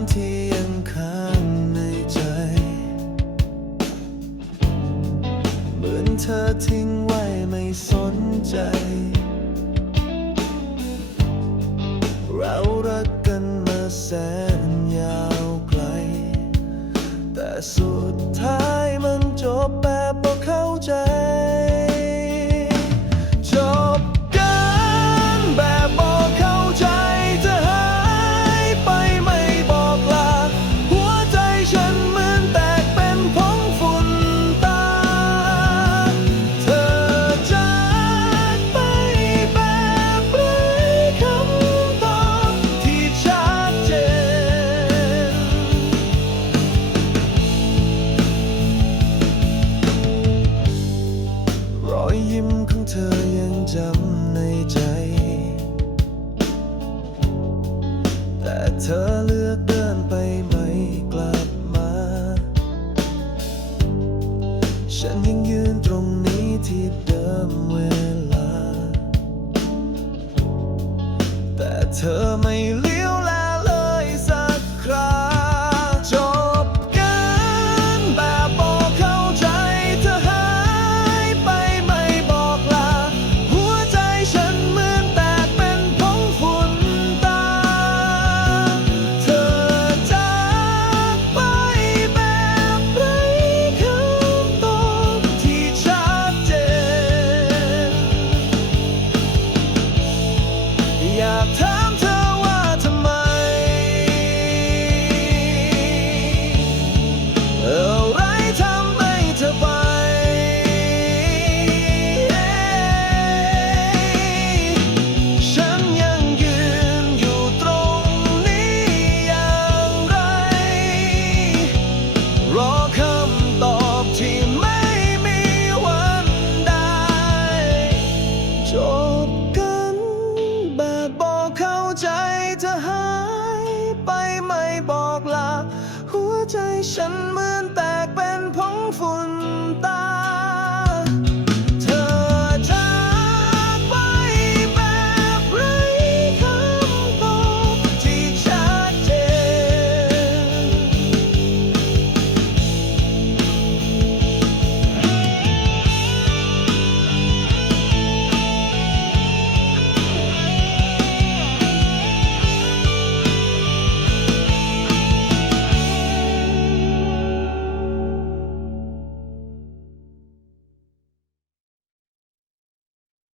ำที่ยังค้างในใจ เหมือนเธอทิ้งไว้ไม่สนใจ เรารักกันมาแสน tough. ใจฉันเหมือนแตก